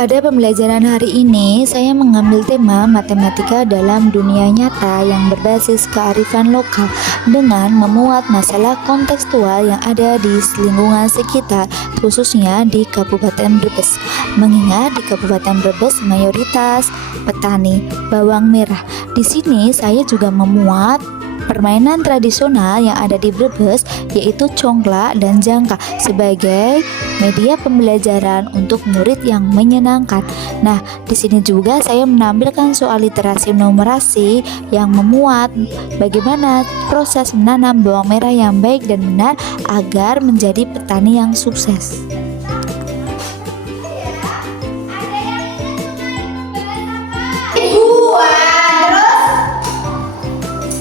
Pada pembelajaran hari ini, saya mengambil tema matematika dalam dunia nyata yang berbasis kearifan lokal dengan memuat masalah kontekstual yang ada di lingkungan sekitar, khususnya di Kabupaten Brebes. Mengingat di Kabupaten Brebes mayoritas petani bawang merah. Di sini saya juga memuat permainan tradisional yang ada di Brebes, yaitu congklak dan jangka sebagai media pembelajaran untuk murid yang menyenangkan. Nah, di sini juga saya menampilkan soal literasi numerasi yang memuat bagaimana proses menanam bawang merah yang baik dan benar agar menjadi petani yang sukses.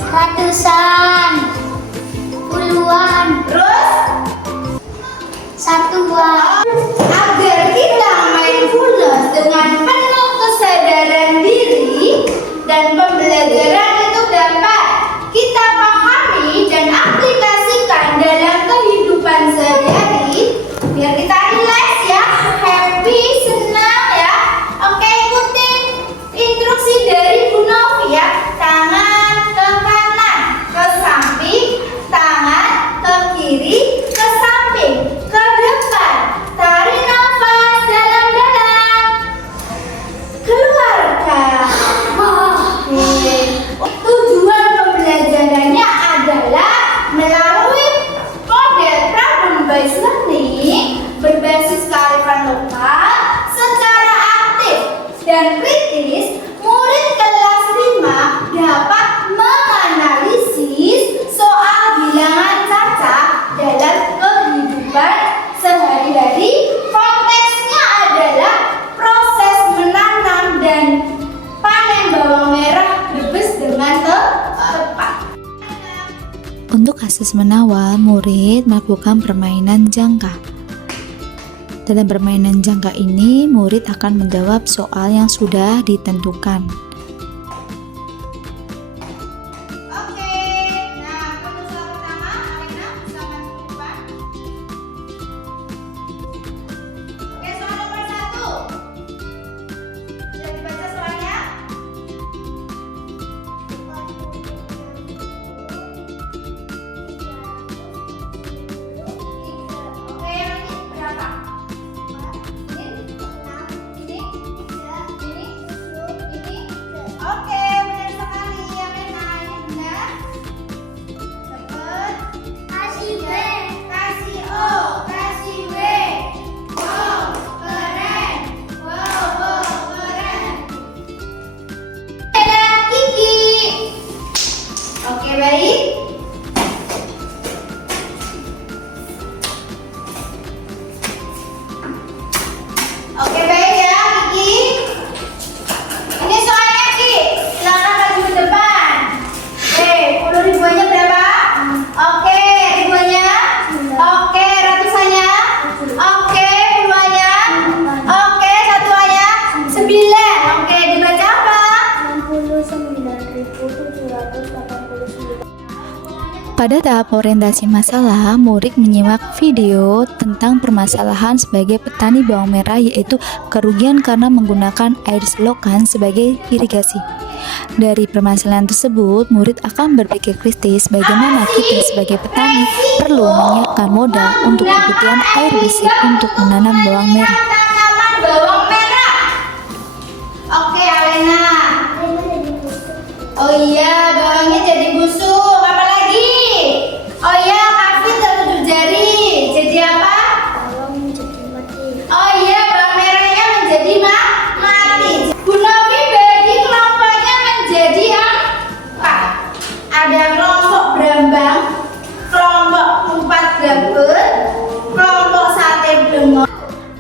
Ratusan, puluhan, terus satuan. Agar kita mindfulness dengan penuh kesadaran diri dan pembelajaran itu dapat kita pahami dan aplikasikan dalam kehidupan sehari-hari, biar kita relax ya, happy, senang ya. Oke, ikutin instruksi dari Bu Novi ya. Tangan ke kanan, ke samping, tangan ke kiri, ke samping, ke depan. Tarik nafas dalam-dalam, keluarkan. Oke. Tujuan pembelajarannya adalah melalui model problem-based learning berbasis kearifan lokal secara aktif dan kritis. Murid kelas 5 dapat menganalisis soal bilangan cacah dalam kehidupan sehari-hari. Konteksnya adalah proses menanam dan panen bawang merah Brebes dengan tepat. Untuk asesmen awal, murid melakukan permainan jangka. Dalam permainan jangka ini, murid akan menjawab soal yang sudah ditentukan. Oke, nah untuk soal pertama, Alena bisa maju ke depan. Oke, soal nomor 1. Sudah dibaca soalnya? Oke, yang ini berapa? Ini. Oke, benar sekali Alena, ini benar. Cepet. Kasih B. Kasih O, kasih W. Wow, keren. Wow, keren. Ada Kiki. Oke, baik. Oke, baik ya, Kiki. Ini soalnya, Ki. Silakan maju ke depan. Oke, 10 ribuannya berapa? Oke, ribuannya. Oke, ratusannya. Oke, puluhannya. Oke, satuannya. 9. Oke, dibaca apa? 69.789. Pada tahap orientasi masalah, murid menyimak video tentang permasalahan sebagai petani bawang merah, yaitu kerugian karena menggunakan air selokan sebagai irigasi. Dari permasalahan tersebut, murid akan berpikir kritis bagaimana kita sebagai petani perlu menyiapkan modal untuk kebutuhan air bersih untuk menanam bawang merah. Tanaman bawang merah. Oke, Alena. Oh iya, bawangnya jadi busuk. Apa lagi? Oh iya, Kavin tertutup jari. Jadi apa? Bawang menjadi mati. Oh iya, bawang merahnya menjadi mati. Bu Novi bagi kelompoknya menjadi 4. Ada kelompok berambang, kelompok umpat gabet, kelompok sate blengo.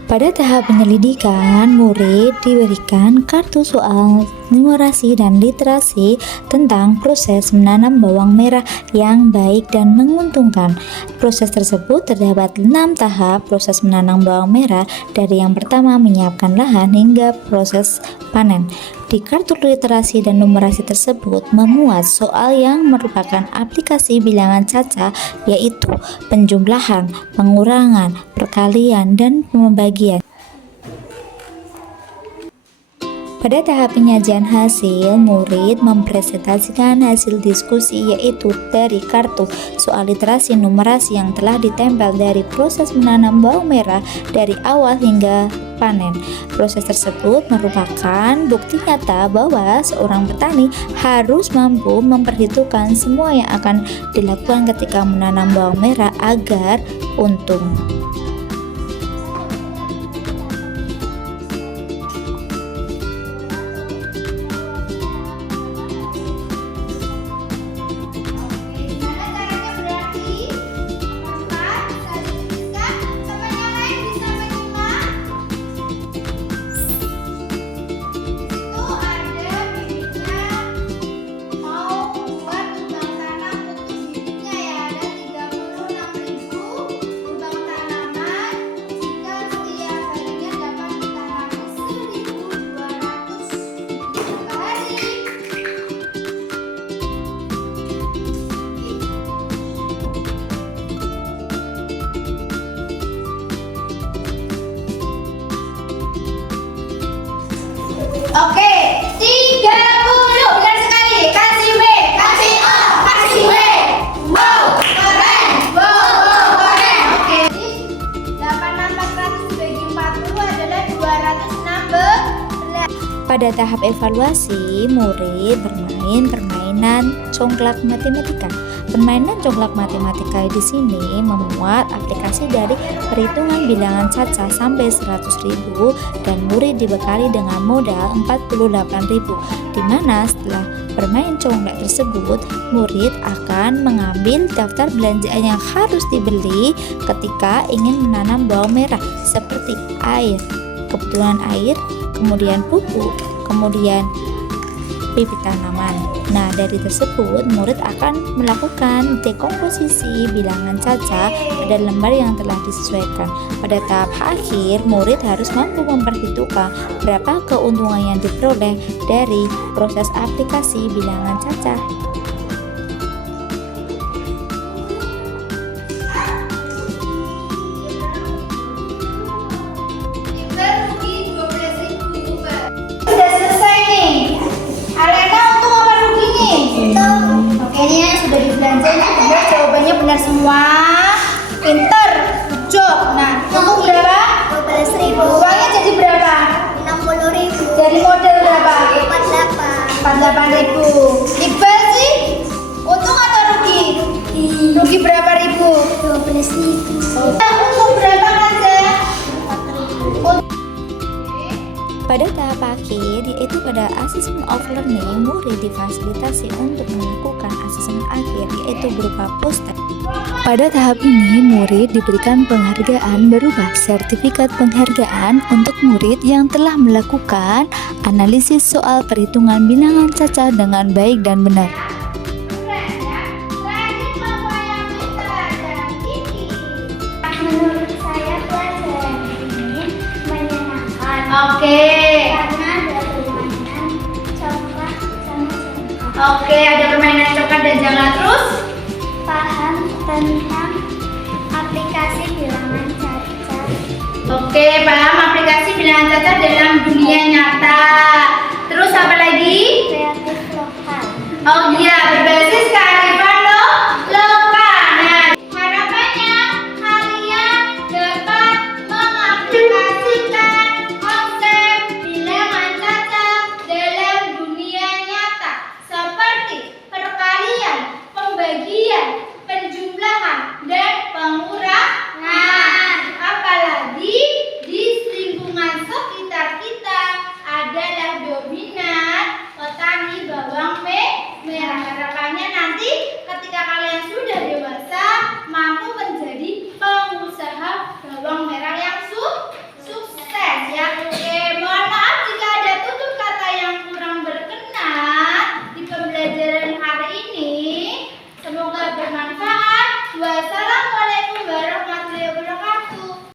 Pada tahap penyelidikan, murid diberikan kartu soal numerasi dan literasi tentang proses menanam bawang merah yang baik dan menguntungkan. Proses tersebut terdapat 6 tahap proses menanam bawang merah, dari yang pertama menyiapkan lahan hingga proses panen. Di kartu literasi dan numerasi tersebut memuat soal yang merupakan aplikasi bilangan cacah, yaitu penjumlahan, pengurangan, perkalian, dan pembagian. Pada tahap penyajian hasil, murid mempresentasikan hasil diskusi yaitu dari kartu soal literasi numerasi yang telah ditempel dari proses menanam bawang merah dari awal hingga panen. Proses tersebut merupakan bukti nyata bahwa seorang petani harus mampu memperhitungkan semua yang akan dilakukan ketika menanam bawang merah agar untung. Oke, 30. Benar sekali. Kasih W, kasih O, kasih W. Wow, keren. Wow, keren. Oke. 8 bagi 40 adalah 216. Pada tahap evaluasi, murid bermain permainan congklak matematika. Permainan congklak matematika di sini memuat aplikasi dari perhitungan bilangan caca sampai 100.000 dan murid dibekali dengan modal 48.000, di mana setelah bermain congklak tersebut, murid akan mengambil daftar belanjaan yang harus dibeli ketika ingin menanam bawang merah seperti air, kebutuhan air, kemudian pupuk, kemudian bibit tanaman. Nah, dari tersebut murid akan melakukan dekomposisi bilangan caca pada lembar yang telah disesuaikan. Pada tahap akhir, murid harus mampu memperhitungkan berapa keuntungan yang diperoleh dari proses aplikasi bilangan caca. Sudah selesai nih. Alena untung apa rugi nih? Oke, ini yang sudah dibelanjain. Udah, jawabannya benar semua. Pinter, good job. Nah, untung berapa? 12.000. Uangnya jadi berapa? 60.000. Dari modal berapa? 48. 48.000. Iqbal sih, untung atau rugi? Rugi berapa ribu? 12.000. Untung berapa Kanza? Pada tahap akhir, yaitu pada assessment of learning, murid difasilitasi untuk melakukan asesmen akhir, yaitu berupa poster. Pada tahap ini, murid diberikan penghargaan berupa sertifikat penghargaan untuk murid yang telah melakukan analisis soal perhitungan bilangan caca dengan baik dan benar. Menurut saya pelajaran ini menyenangkan. Oke. Karena ada permainan coklat sama jangka. Oke, ada permainan coklat dan jangka terus. Paham tentang aplikasi bilangan caca. Oke, paham aplikasi bilangan caca dalam dunia nyata. Terus apa lagi? Kreatif lokal. Oh iya,